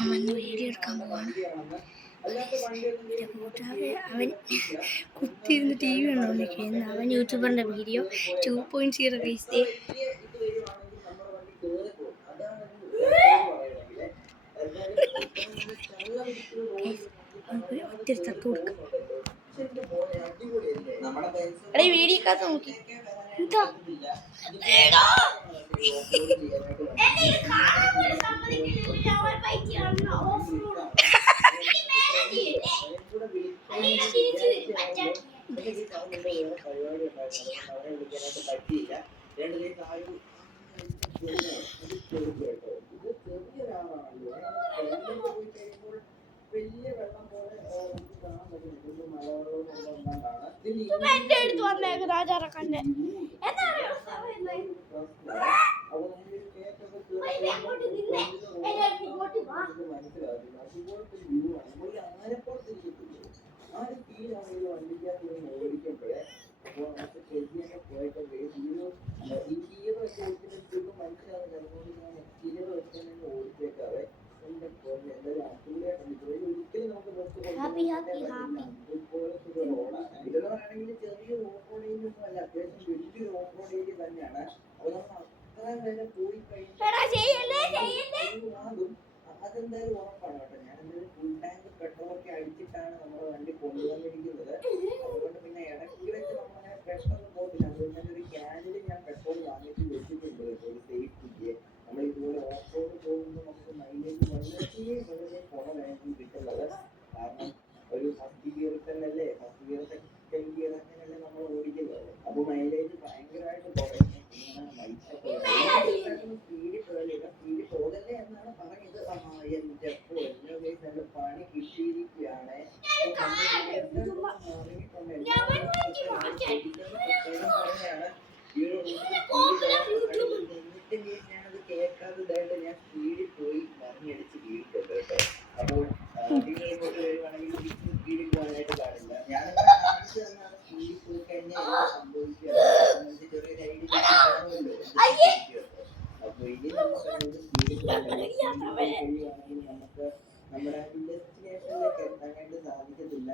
അമ്മന്ന് video എടുക്കാൻ പോവാണ്. കൂട്ടുകാരെ അവൻ കുത്തിയിരുന്ന് ടി വി കണ്ടോണ്ടിരിക്കുന്നു. അവൻ യൂട്യൂബറിന്റെ വീഡിയോ 2.0 ഗൈസ്. ഒത്തിരി തത്തു കൊടുക്കും. വീഡിയോക്കകത്ത് നോക്കി എന്താ എന്റെ അടുത്ത് വന്നേക്ക് രാജാറക്കന്റെ ഹാപ്പി ഹാപ്പി ഹാപ്പി ഇതെന്ന് പറയുകയാണെങ്കിൽ ചെറിയ ഓഫ് റോഡിങ് അല്ല, അത്യാവശ്യം വലിയൊരു ഓഫ് റോഡിങ് തന്നെയാണ്. അപ്പൊ നമ്മൾ അത്ര വരെ പോയി കഴിഞ്ഞാൽ അതെന്തായാലും ഉറപ്പാണ് കേട്ടോ. ഞാനെന്തായാലും ഫുൾ ടാങ്ക് പെട്രോളൊക്കെ അടിച്ചിട്ടാണ് നമ്മുടെ വണ്ടി കൊണ്ടുവന്നിരിക്കുന്നത്. അതുകൊണ്ട് പിന്നെ ഇടയ്ക്ക് വെച്ച് നമ്മളങ്ങനെ പെട്ടെന്ന് പോകില്ല. അതുകൊണ്ട് തന്നെ ഒരു ക്യാനിൽ ഞാൻ പെട്രോൾ വാങ്ങിയിട്ട് വെച്ചിട്ടുണ്ട് ഒരു സേഫ്റ്റിക്ക്. നമ്മൾ ഇതുപോലെ ഓഫ് റോഡ് പോകുമ്പോൾ നമുക്ക് മൈലേജ് വളരെ കുറവായിരിക്കും കിട്ടുന്നത്. കാരണം ഒരു ഫസ്റ്റ് ഗിയറിൽ തന്നെയല്ലേ, ഫസ്റ്റ് ഗിയർ സെക്കൻഡ് ഗിയർ അങ്ങനെയല്ലേ നമ്മൾ ഓടിക്കുന്നത്. അപ്പൊ മൈലേജ് ഭയങ്കരമായിട്ട് കുറയും. സ്പീഡിൽ പോകല്ലേ എന്നാണ് പറഞ്ഞത്. എന്റെ പൊന്നു പണി കിട്ടിയിരിക്കുകയാണ്. ഞാനത് കേൾക്കാത്തതായിട്ട് ഞാൻ സ്പീഡിൽ പോയി മറിഞ്ഞടിച്ച് വീണിട്ടുണ്ട് കേട്ടോ. അപ്പോൾ നിങ്ങൾ ഇങ്ങോട്ട് വരുവാണെങ്കിൽ സ്പീഡിൽ പോകാനായിട്ട് പാടില്ല. ഞാനങ്ങനെ കാണിച്ചു തന്നാണ് സ്പീഡിൽ പോയി കഴിഞ്ഞാൽ സംഭവിക്കുക. ചെറിയൊരു ഐഡിയ കാണുമല്ലോ. അപ്പൊ ഇനി നമുക്ക് സ്പീഡിൽ കഴിയുവാണെങ്കിൽ നമുക്ക് നമ്മുടെ ഡെസ്റ്റിനേഷനിലേക്ക് എത്താനായിട്ട് സാധിക്കത്തില്ല.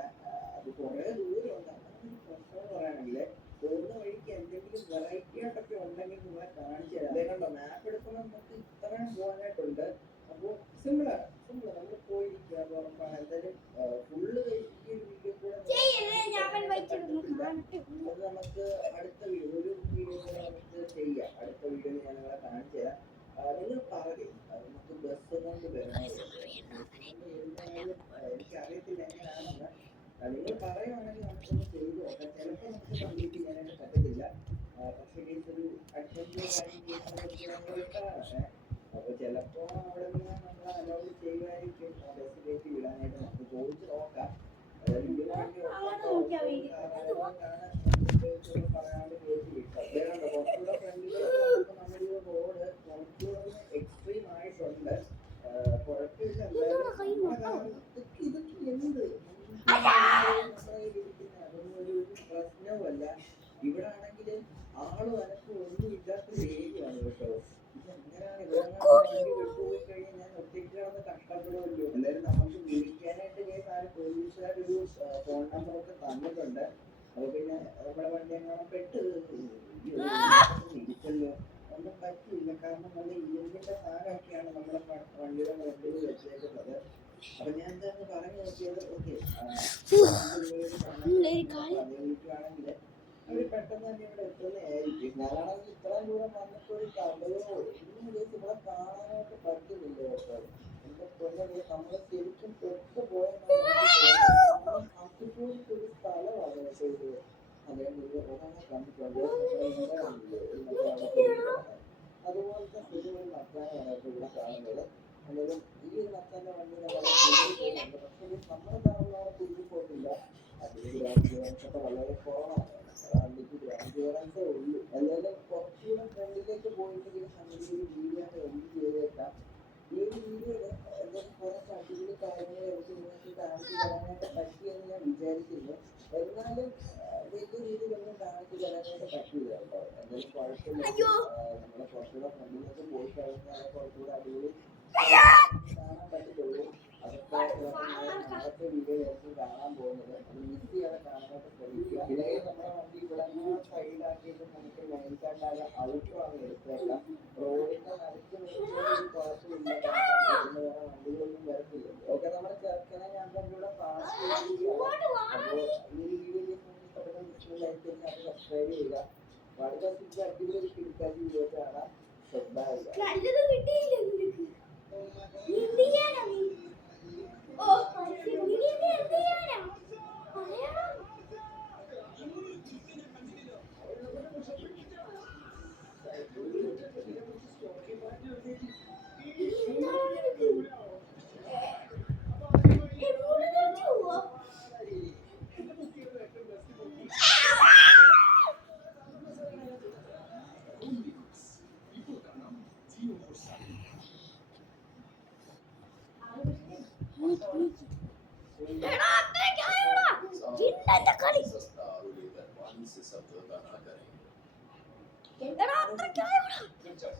അത് കുറെ ദൂരമുണ്ട്. അങ്ങനെ പ്രശ്നം പറയാണെങ്കിൽ പോകുന്ന വഴിക്ക് എന്തെങ്കിലും വെറൈറ്റി ആയിട്ടൊക്കെ ഉണ്ടെങ്കിൽ നിങ്ങളെ കാണിച്ചു തരാം. അതേ കണ്ടോ, മാപ്പ് എടുക്കുമ്പോൾ നമുക്ക് ഇത്രയും പോകാനായിട്ടുണ്ട്. അപ്പോൾ സിമ്പിളാണ്, നമ്മൾ പോയിരിക്കുക. അപ്പോൾ ഉറപ്പാണ് എന്തായാലും ഫുള്ള് വീഡിയോ കൂടെ അത് നമുക്ക് അടുത്ത വീഡിയോ ഒരു വീഡിയോ കൂടെ നമുക്ക് ചെയ്യാം. അടുത്ത വീഡിയോയിൽ ഞാൻ നിങ്ങളെ കാണിച്ചു തരാം. നിങ്ങൾ പറയും നമുക്ക് ബസ് കൊണ്ട് വരണം. എനിക്കറിയത്തില്ല എങ്ങനെയാണെന്ന്. നിങ്ങൾ പറയുവാണെങ്കിൽ നമുക്കൊന്ന് ചെയ്തു നോക്കാം. ചിലപ്പോൾ നമുക്ക് കംപ്ലീറ്റ് ചെയ്യാനായിട്ട് പറ്റത്തില്ല. പക്ഷേ ഇതൊരു അഡ്വഞ്ചർ കാര്യങ്ങളാണ്. അപ്പൊ ചിലപ്പോ അവിടെ നിന്ന് നമ്മൾ അലൗഡ് ചെയ്യുമായിരിക്കും ബസ്സിലേക്ക് വിടാനായിട്ട്. നമുക്ക് ചോദിച്ചു നോക്കാം. പറയാണ്ട് കയറ്റി വിട്ടു. കുറച്ചുകൂടെ ഫ്രണ്ടിലേക്ക് നമ്മുടെ റോഡ് കുറച്ചുകൂടെ എക്സ്ട്രീം ആയിട്ടുണ്ട്. കുഴപ്പമില്ല. ഇതൊക്കെ എന്ത് അതൊന്നും ഒരു പ്രശ്നവുമല്ല. ഇവിടെ ആണെങ്കിൽ ആളും അനക്കും ഒന്നും ഇല്ലാത്തൊരു ഏരിയയാണ് കേട്ടോ. ഇതെങ്ങനെയാണ് ഇവിടെ വിട്ടുപോയി കഴിഞ്ഞാൽ ഞാൻ ഒറ്റയ്ക്കാണെന്ന് കഷ്ടപ്പെടുമല്ലോ. എന്തായാലും നമുക്ക് വിളിക്കാനായിട്ട് പോലീസുകാരൊരു ഫോൺ നമ്പറൊക്കെ തന്നിട്ടുണ്ട്. അപ്പൊ പിന്നെ നമ്മുടെ വണ്ടി അങ്ങനെ പെട്ട് ഇരിക്കല്ലോ ഒന്നും പറ്റില്ല. കാരണം നല്ല ഇരുമ്പിന്റെ സാധനമൊക്കെയാണ് നമ്മുടെ വണ്ടിയുടെ മുമ്പിൽ വെച്ചേക്കുന്നത്. അപ്പൊ ഞാൻ എന്താന്ന് പറഞ്ഞു നോക്കിയത്, ഓക്കെ വിളിക്കുകയാണെങ്കിൽ അവര് പെട്ടെന്ന് തന്നെ ഇവിടെ എത്തുന്നതായിരിക്കും. ഞാനാണെങ്കിൽ ഇത്രയും ദൂരം വന്നിട്ട് ഒരു കടയോ ഒന്നും ഇവിടെ കാണാനായിട്ട് പറ്റുന്നില്ല കേട്ടോ. എന്റെ പൊന്നെ, നമ്മള് ശരിക്കും പെട്ടുപോയ ഒരു സ്ഥലമാണ് കേട്ടോ ഇത്. അതേപോലെ കണ്ടിട്ടുണ്ട്. അതുപോലത്തെ ഒരു നത്താനാണ് കേട്ടോ ഇവിടെ കാണുന്നത്. അതായത് ഈ ഒരു നത്താന്റെ വണ്ടി നമ്മുടെ നമ്മുടെ കാണുന്ന കുരുങ്ങി പോയിട്ടില്ല. അതിന് ഗ്രാൻഡ് വളരെ കുറവാണ്. വണ്ടിക്ക് ഗ്രാൻഡ് ഉള്ളൂ. എന്തായാലും കുറച്ചുകൂടെ ഫ്രണ്ടിലേക്ക് പോയിട്ട് ഒരു വീഡിയോ എഡിറ്റ് ചെയ്തേക്കാം. ഈ ഒരു വീഡിയോയില് എന്തായാലും കുറച്ച് അടിപൊളി കാര്യങ്ങൾ എനിക്ക് നിങ്ങൾക്ക് കാണിച്ചു തരാനായിട്ട് പറ്റിയെന്ന് ഞാൻ വിചാരിക്കുന്നു. എന്നാലും വലിയ രീതിയിലൊന്നും കാണിച്ചു തരാനായിട്ട് പറ്റില്ല കേട്ടോ. എന്തായാലും കുഴപ്പമില്ല. നമ്മളെ കുറച്ചുകൂടെ ഫ്രണ്ടിലേക്ക് പോയി കഴിഞ്ഞാൽ കഴിഞ്ഞാൽ കുറച്ചുകൂടെ അടിപൊളി കാണാൻ പറ്റത്തുള്ളൂ. അതൊക്കെ നാളത്തെ വീഡിയോയിലായിരിക്കും കാണാൻ പോകുന്നത്. അത് മിസ് ചെയ്യാതെ കാണാനായിട്ട് ശ്രമിക്കുക. ഇതിലേക്ക് നമ്മുടെ വണ്ടി ഇവിടെ സൈഡിലാക്കിയിട്ട് നമുക്ക് നൈസായിട്ട് ഔട്ടറാണ് എടുത്തേക്കാം. റോഡിന്റെ നടുക്ക് നിൽക്കുന്ന കുഴപ്പമില്ല, വേറെ വണ്ടികളൊന്നും വരത്തില്ല. ഓക്കെ, നമ്മുടെ ചെറുക്കനെ ഞാൻ തന്നെ ഇവിടെ പാസ് ചെയ്യുകയാണ്. അപ്പോൾ ഈ വീഡിയോ സബ്സ്ക്രൈബ് ചെയ്യുക. വളരെ അടിപൊളി കിടക്കാത്ത വീഡിയോ കാണാം.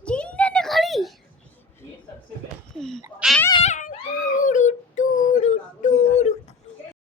ജിന്ന